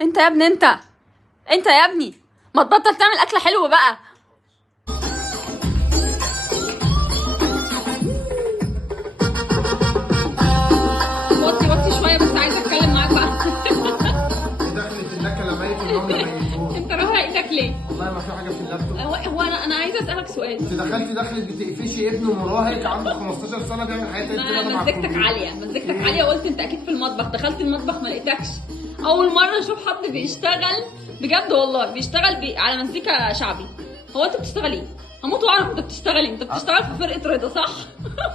انت يا ابني انت يا ابني ما تبطل تعمل اكل حلو بقى. وطي شويه بس عايزه اتكلم معاك بقى. دخلت الاكله ميت النوم ميتون. انت رافع ايدك ليه؟ والله ما في حاجه في اللابتوب. هو انا عايزه اسالك سؤال. انت دخلت بتقفشي ابنه مراهق عنده 15 سنه بيعمل حاجات مزجتك عاليه قلت انت اكيد في المطبخ. دخلت المطبخ ما لقيتكش. اول مره اشوف حد بيشتغل بجد والله بيشتغل على مزيكا شعبي. هو انت بتشتغل ايه؟ هموت واعرف انت بتشتغل ايه. انت بتشتغل في فرقه رضا صح؟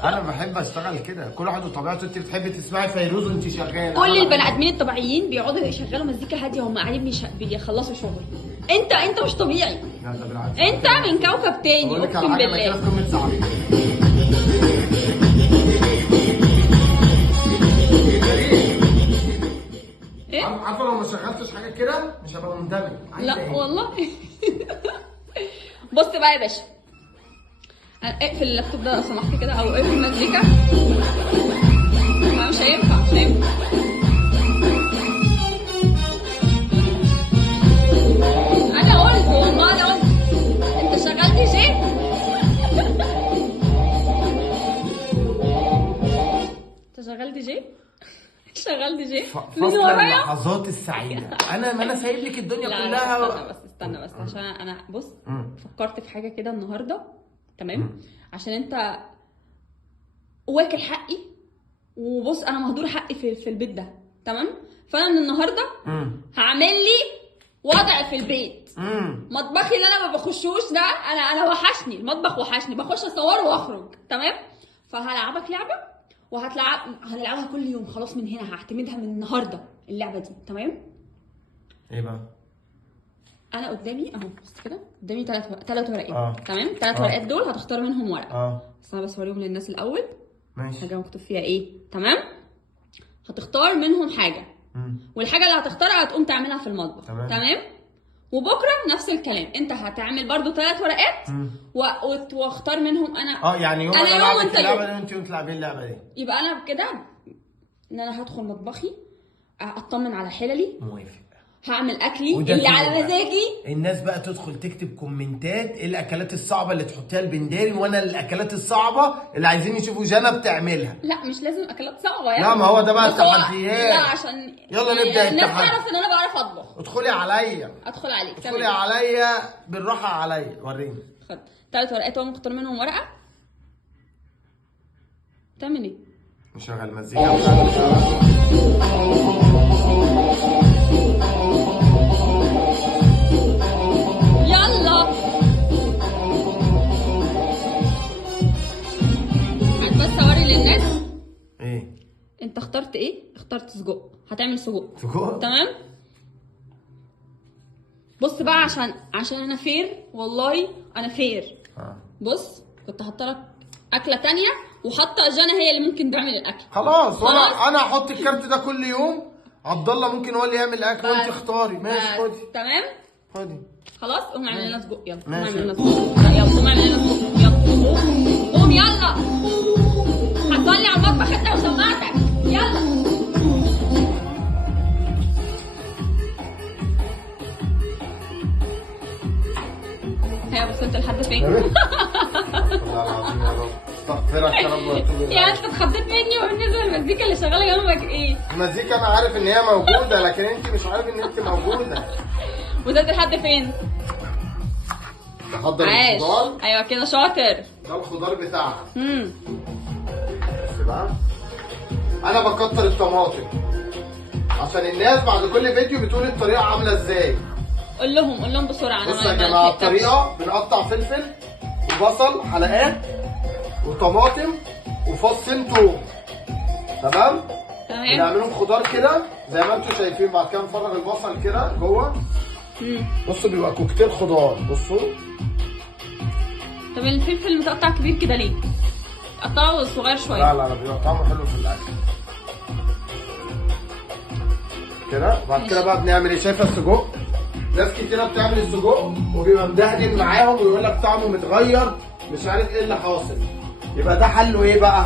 انا بحب اشتغل كده، كل واحد وطبيعته. انت بتحبي تسمعي فيروز وانت شغاله. كل البني ادمين الطبيعيين بيقعدوا يشغلوا مزيكا هاديه وهم قاعدين بيخلصوا شغل. انت مش طبيعي. لا ده بالعكس. انت من كوكب تاني اقسم بالله. انا كده في قمه سعادتي. ايه؟ عارفه لو ما شغلتش حاجه كده مش هبقى مندمج. لا والله. بص بقى يا باشا، اقفل اللابتوب ده لو سمحت كده او اقفل المزيكا. مش هينفع. انا قلت والله انت شغال دي جي. شغال دي جي من فصل ورايا. اللحظات السعيده. انا سايب لك الدنيا لا كلها. استنى بس عشان انا بص فكرت في حاجه كده النهارده. تمام. عشان انت واكل حقي. وبص انا مهدور حقي في البيت ده. تمام. فانا من النهارده هعمل لي وضع في البيت. مطبخي اللي انا ما بخشوش ده انا وحشني المطبخ، وحشني بخش اصوره واخرج. تمام. فهلعبك لعبه هنلعبها كل يوم. خلاص من هنا هعتمدها من النهارده اللعبه دي. تمام. ايه بقى؟ انا قدامي اهو بص كده. قدامي ثلاث ورقات. تمام. 3 ورقات دول هتختار منهم ورقه. بس انا بس اوريهم للناس الاول. ماشي. حاجه مكتوب فيها ايه. تمام. هتختار منهم حاجه. والحاجه اللي هتختارها هتقوم تعملها في المطبخ. تمام. وبكره نفس الكلام. انت هتعمل برضو 3 ورقات واختار منهم انا. يعني يوم انا العبك اللعبه دي وانت يوم تلعبي اللعبه دي. يبقى انا كده ان انا هدخل مطبخي اطمن على حللي. موافق. هعمل اكلي اللي على مزاجي. الناس بقى تدخل تكتب كومنتات ايه الاكلات الصعبه اللي تحطيها البنداري، وانا الاكلات الصعبه اللي عايزين يشوفوا جنى بتعملها. لا مش لازم اكلات صعبه يعني. لا ما هو ده بقى التحديات. لا عشان يلا نبدا الناس التحدي. تعرف ان انا بعرف اطبخ. ادخلي عليا. ادخل عليك. ادخلي عليا بالراحه عليا. وريني. خد 3 ورقات وانا مختار منهم ورقه. تعمل ايه؟ نشغل مزيكا. يلا بس اوري للناس. ايه انت اخترت ايه؟ اخترت سجق. هتعمل سجق. تمام. بص بقى عشان انا فير. والله انا فير. بص كنت حاطه لك اكله تانية وحاطه جانا هي اللي ممكن تعمل الاكل. خلاص. انا هحط الكارت ده كل يوم. عبد الله ممكن هو اللي يعمل الاكل وانت اختاري. ماشي خدي. تمام. خدي. خلاص قوم اعمل لنا سجق. يلا قوم ماشي. اعمل لنا سجق. يلا قوم اعمل لنا سجق. يلا قوم يلا. هتولي على المطبخ انت وسماعتك. يلا. هي وصلت لحد فين؟ والله العظيم يا رب. استغفرك يا رب واتوب اليك. يا انت اتخضيت مني. وبالنسبه للمزيكا اللي شغاله جنبك ايه؟ المزيكا انا عارف ان هي موجوده لكن انت مش عارف ان انت موجوده. وصلت لحد فين؟ تحضر عاش. الخضار. ايوه كده شاطر. ده الخضار بتاعها. بس بقى انا بكتر الطماطم عشان الناس بعد كل فيديو بتقول الطريقه عامله ازاي. قول لهم بسرعه. انا بصوا يا جماعه الطريقه بنقطع فلفل وبصل حلقات وطماطم وفصين توم. تمام. بنعملهم خضار كده زي ما انتم شايفين. بعد كده نفرغ البصل كده جوه. بصوا بيبقى كوكتيل خضار. بصوا. طب الفلفل المتقطع كبير كده ليه؟ قطعه صغير شويه. لا بيبقى طعمه حلو في الاكل كده. بعد كده بقى بنعمل ايه؟ شايفه السجق؟ ناس كتيره بتعمل السجق وبيبقى مدهن معاهم ويقول لك طعمه متغير مش عارف ايه اللي حاصل. يبقى ده حله ايه بقى؟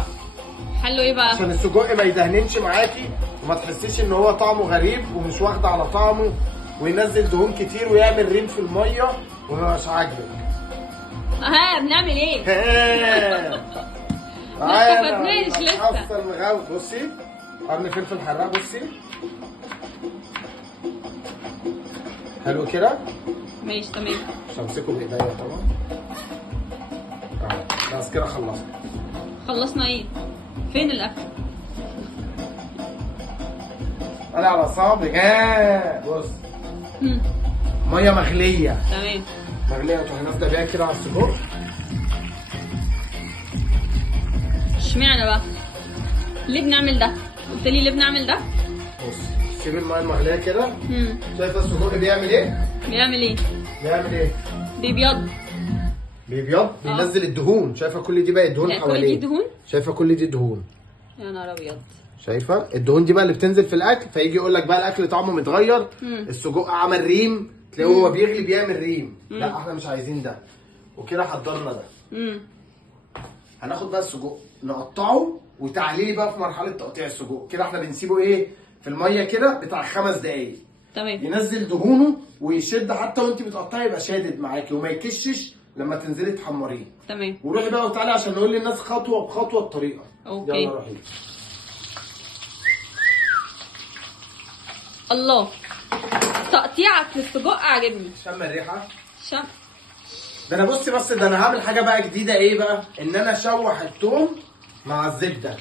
حله ايه بقى؟ عشان السجق ما يدهننش معاكي وما تحسيش ان هو طعمه غريب ومش واخد على طعمه، وينزل دهون كتير ويعمل ريم في الميه ومش عاجبك. بنعمل ايه؟ ما استفدناش لسه. حصل مغاوي. بصي قرن فلفل حراق، بصي حلو كده. ماشي تمام. مش همسكه بايديا طبعا. بس كده خلصنا. خلصنا ايه؟ فين الاكل؟ انا على صابك. بص ميه مغليه. تمام. مغليه تروحي نازله بيها كده على السجق. اشمعنى بقى؟ ليه بنعمل ده؟ قلت لي ليه بنعمل ده؟ بص سيب الميه المغليه كده. شايفه السجق بيعمل ايه؟ بيعمل ايه؟ بيعمل ايه؟ بيبيض. بيبيض. بينزل الدهون. شايفه كل دي بقت دهون حواليه. كل دي دهون؟ شايفه كل دي دهون. يا نهار ابيض. شايفه الدهون دي بقى اللي بتنزل في الاكل، فيجي يقول لك بقى الاكل طعمه متغير. السجق عمل ريم، تلاقيه هو بيغلي بيعمل ريم. لا احنا مش عايزين ده. وكده حضرنا ده. هناخد بقى السجق نقطعه، وتعليلي بقى في مرحله تقطيع السجق. كده احنا بنسيبه ايه في الميه كده بتاع 5 دقايق. تمام. ينزل دهونه ويشد، حتى وانت بتقطعي يبقى شادد معاكي وما يكشش لما تنزلي تحمريه. تمام. وروحي بقى وتعالي عشان نقول للناس خطوه بخطوه الطريقه. اوكي. يلا روحي. الله، تقطيعك للسجق عاجبني. شم الريحه. شم. ده انا بصي بس ده انا هعمل حاجه بقى جديده. ايه بقى؟ ان انا اشوح الثوم مع الزبده.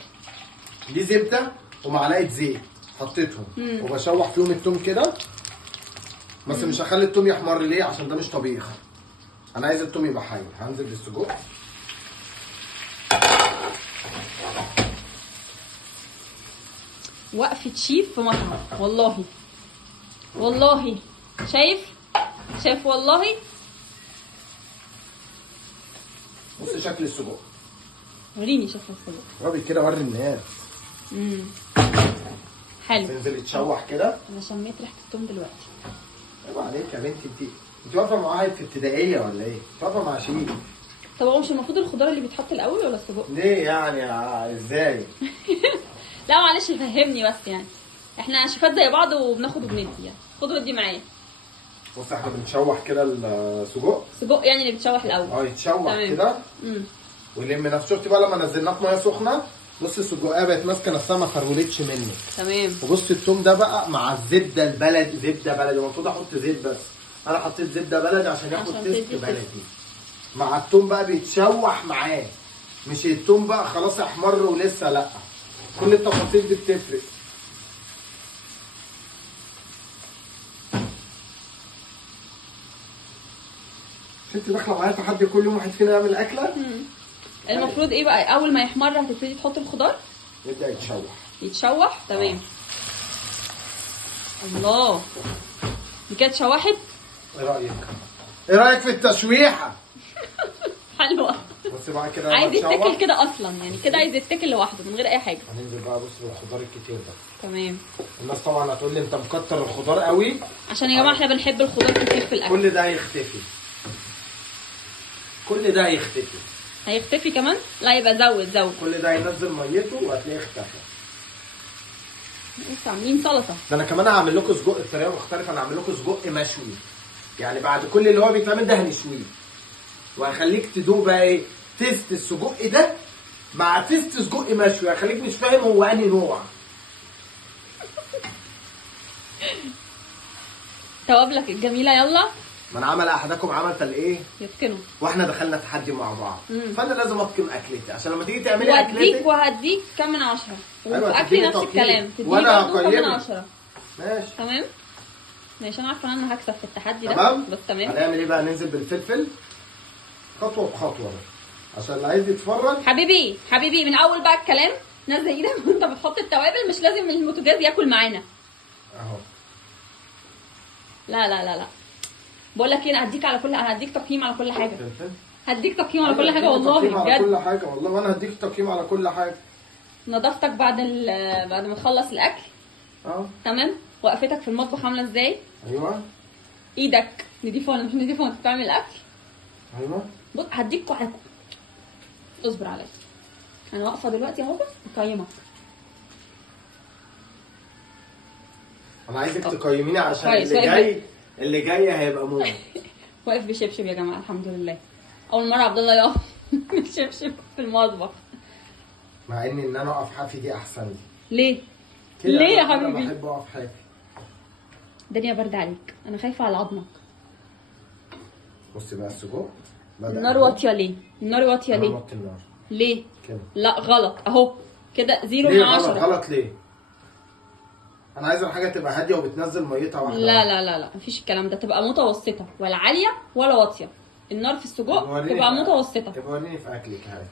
دي زبده ومعلقه زيت حطيتهم وبشوح فيهم الثوم كده. بس مش هخلي الثوم يحمر. ليه؟ عشان ده مش طبيخ. انا عايز الثوم يبقى حي. هنزل بالسجق. وقفة شيف في مطعم والله. والله شايف والله. بص شكل السجق. وريني شكل السجق. ربي كده وري الناس. حلو. تنزل يتشوح كده. انا شميت ريحة التوم دلوقتي. عيب عليك يا بنتي. انت واقفه معايا في ابتدائيه ولا ايه؟ واقفه مع شيف. طب هو مش المفروض الخضار اللي بيتحط الاول ولا السجق؟ ليه يعني؟ ازاي؟ لا معلش فهمني بس يعني. احنا شيفات زي بعض وبناخد وبندي يعني. خد ودي معايا. بص احنا بنشوح كده السجق. سجق يعني اللي بيتشوح الاول. يتشوح كده. ويلم نفسه. شفتي بقى لما نزلناه في ميه سخنه، بص السجقيه بقت ماسكه نفسها ما فرولتش منك. تمام. وبص التوم ده بقى مع الزبده البلدي. زبده بلدي. المفروض احط زيت بس انا حطيت زبده بلدي عشان ياخد تيست بلدي. مع التوم بقى بيتشوح معاه. مش التوم بقى خلاص احمر ولسه، لا. كل التفاصيل دي بتفرق. انت داخله معايا تحدي كل يوم واحد فينا يعمل اكله. المفروض ايه بقى؟ اول ما يحمر هتبتدي تحط الخضار. يبدا يتشوح. تمام. الله، دي كده اتشوحت. ايه رايك في التشويحه؟ حلوه. بص بقى كده عايز يتاكل كده اصلا يعني. كده عايز يتاكل لوحده من غير اي حاجه. هننزل بقى. بص بالخضار الكتير ده. تمام. الناس طبعا هتقول لي انت مكتر الخضار قوي. عشان يا جماعه احنا بنحب الخضار كتير في الاكل. كل ده هيختفي. كل ده هيختفي. هيختفي كمان؟ لا يبقى زود. كل ده هينزل ميته وهتلاقيه اختفى. لسه عاملين سلطه. ده انا كمان هعمل لكم سجق بطريقه مختلفه. انا هعمل لكم سجق مشوي. يعني بعد كل اللي هو بيتعمل ده هنشويه. وهخليك تدوق بقى ايه؟ تيست السجق ده مع تيست سجق مشوي. هخليك مش فاهم هو انهي نوع. توابلك الجميله يلا. ما انا عمل احدكم عمل الايه؟ يتقنوا. واحنا دخلنا تحدي مع بعض. فانا لازم اتقن اكلتي عشان لما تيجي تعملي اكلتك. وهديك كم من 10. أيوة واكلي نفس الكلام. وانا برضه كم من 10. ماشي. تمام. ماشي. انا عارفه ان انا هكسب في التحدي ده. تمام. بس تمام. هنعمل ايه بقى؟ ننزل بالفلفل خطوه بخطوه بس عشان اللي عايز يتفرج. حبيبي من اول بقى الكلام نزل ايدك وانت بتحط التوابل. مش لازم البوتاجاز ياكل معانا اهو. لا بقول لك ايه، انا هديك تقييم على كل حاجه. فلفل. هديك تقييم على كل حاجه والله بجد. على كل حاجه والله. وانا هديك تقييم على كل حاجه. نظافتك بعد ما تخلص الاكل. تمام. وقفتك في المطبخ عامله ازاي؟ ايوه. ايدك نضيفه ولا مش نضيفه وانت بتعمل الاكل؟ ايوه. بص هديك اصبر عليا. انا واقفه دلوقتي اهو بقيمك. انا عايزك تقيميني عشان كويس، اللي جاي هيبقى موت. واقف بشبشب يا جماعه الحمد لله. اول مره عبد الله يقف بشبشب في المطبخ. مع ان انا اقف حافي دي احسن لي. ليه؟ كده ليه يا انا حبيبي؟ بحب اقف حافي. الدنيا برد عليك، انا خايفه على عظمك. بصي بقى السجق النار واطيه ليه؟ النار واطيه انا ليه؟ موطي النار ليه؟ كده. لا غلط اهو كده 0 ليه من 10. غلط ليه؟ انا عايز الحاجه تبقى هاديه وبتنزل ميتها واحده لا واحدة. لا لا لا مفيش الكلام ده، تبقى متوسطه ولا عاليه ولا واطيه. النار في السجق تبقى متوسطه. تبقى وريني في اكلك هاي.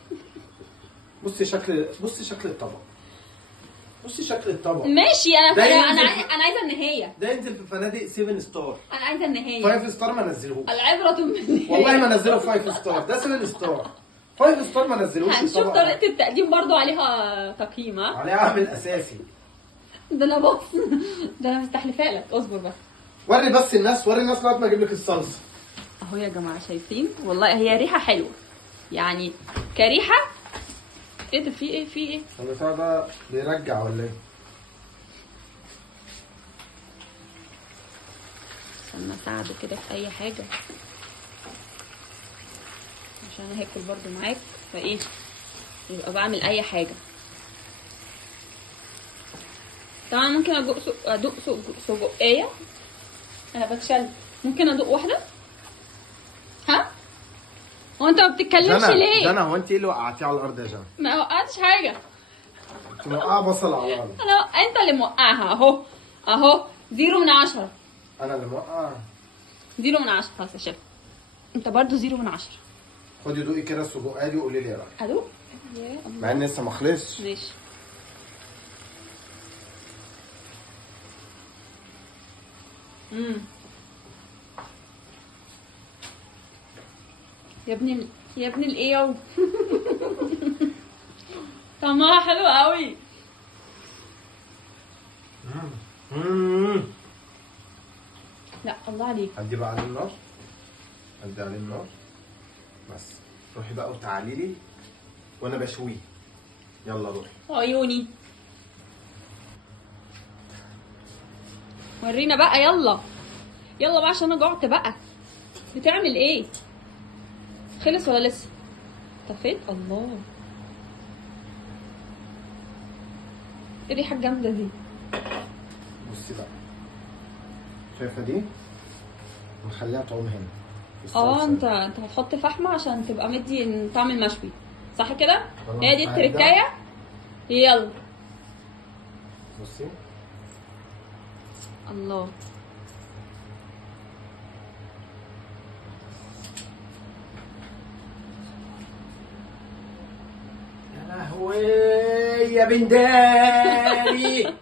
بصي شكل الطبق. بصي شكل الطبق. ماشي انا عايزه النهايه. ده ينزل في فنادق 7 ستار. انا عايزه النهايه. 5 ستار ما نزلهوش. العبره بالنهايه. والله ما نزلوا 5 ستار، ده 7 ستار. 5 ستار ما نزلوش. هنشوف طريقه التقديم برضو عليها تقييم. ها عليها عامل اساسي. ده انا بص ده انا مستحلفه لك، اصبر بس. وري الناس لغايه ما اجيب لك الصلصه. اهو يا جماعه شايفين، والله هي ريحه حلوه يعني كريحه. ايه ده؟ في ايه؟ البتاع ده بيرجع ولا ايه؟ استنى اساعده كده في اي حاجه عشان انا هاكل برضو معاك، فايه يبقى بعمل اي حاجه. طبعا ممكن ادوق سجقايه. انا بتشل، ممكن ادوق واحده. ها هو انت ما بتتكلمش ليه؟ جنى هو انت ايه اللي وقعتيه على الارض يا جنى؟ ما وقعتش حاجه. انت موقعه بصل على الارض. انت اللي موقعها. اهو 0 من 10. انا اللي موقع. 0 من 10. خلاص يا شيخ انت برضو 0 من 10. خدي دوقي كده السجقايه دي وقولي لي ايه رايك. ادوق يا الله. مع ان لسه ما خلصش. ماشي. يا ابني الايه طعمها حلو قوي. لا الله عليك. هدي بقى عليه النار. بس روحي بقى وتعالي لي وانا بشويه. يلا روحي. عيوني ورينا بقى. يلا بقى عشان انا جعت بقى. بتعمل ايه؟ خلص ولا لسه؟ طفيت. الله ايه الريحه الجامده دي؟ بصي بقى شايفه دي؟ نخليها تعوم هنا. انت هتحط فحمه عشان تبقى مدي طعم المشوي صح كده؟ هي دي ده. التركايه. يلا بصي الله. يا لهوي يا بنداري.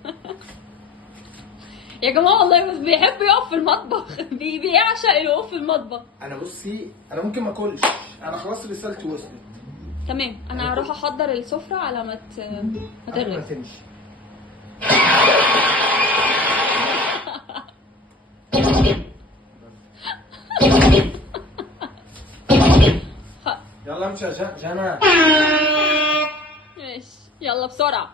يا جماعه والله بس بيحب يقف في المطبخ. بيعشق الوقوف في المطبخ. انا بصي انا ممكن ما اكلش. انا خلاص رسالتي وصلت. تمام انا هروح احضر السفره على ما قبل ما تغرق. تمشي. يلا امشي يا جنى. ماشي يلا بسرعه.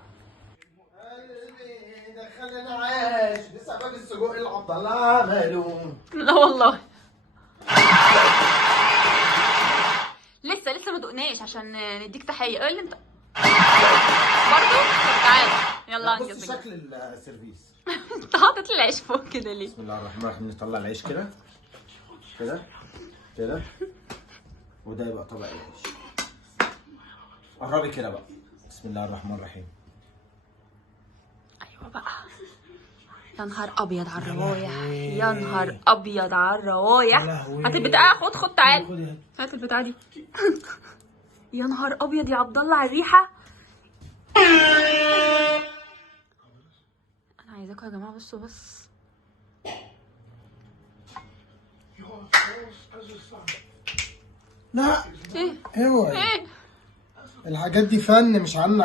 قلبي دخلنا عاش بسبب السجق اللي عبد الله عمله. لا والله لسه ما دقناش عشان نديك تحيه. قول لي انت برضه. طب تعالى يلا بص انجز. شكل السيرفيس. انت حاطط لي العيش فوق كده ليه؟ بسم الله الرحمن الرحيم. نطلع العيش كده كده وده يبقى طبق العيش. قربي كده بقى. بسم الله الرحمن الرحيم. ايوه بقى. يا نهار ابيض على الروايح. يا نهار ابيض على الروايح. هات البتاع. خد تعال. هات البتاع دي. يا نهار ابيض يا عبد الله على الريحه. انا عايزاكم يا جماعه بصوا بس. لا ايه اوعي. الحاجات دي فن مش عن.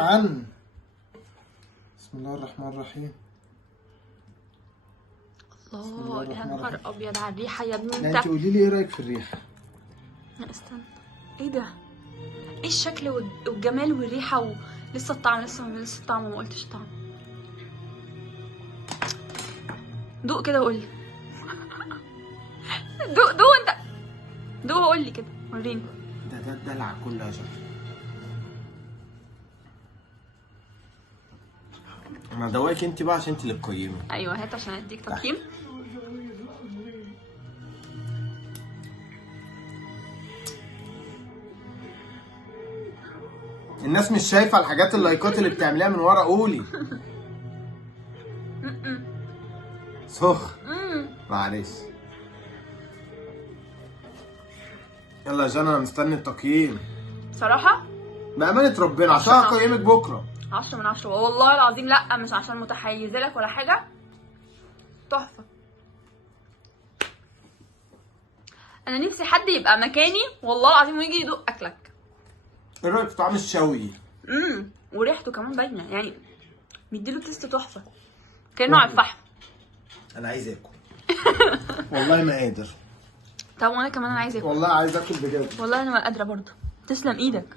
بسم الله الرحمن الرحيم. الله يا نهار ابيض على الريحه يا ابني انت قولي لي ايه رايك في الريحه؟ لا استنى. ايه ده؟ ايه الشكل والجمال والريحه لسه الطعم. لسه الطعم ما قلتش طعم. دوق كده وقول لي. دوق انت، دوق وقول لي كده، وريني. ده الدلع كله يا جماعه. انا هدوقك انت بقى عشان انت اللي تقيمي. ايوه هات عشان اديك تقييم. الناس مش شايفه الحاجات اللايكات اللي بتعمليها من ورا، قولي. سخ. معلش. يلا يا جانا انا مستني التقييم. بصراحه بأمانة ربنا عشان هقيمك بكره. 10 من 10 والله العظيم. لا مش عشان متحيزه لك ولا حاجه، تحفه. انا نفسي حد يبقى مكاني والله العظيم ويجي يدوق اكلك. ايه رايك في طعم الشوي؟ وريحته كمان باينه، يعني بيديله تيست تحفه كانه على الفحم. انا عايز اكل. والله ما قادر. طب وانا كمان انا عايزه اكل. والله عايز اكل بجد. والله انا ما قادره برضه. تسلم ايدك.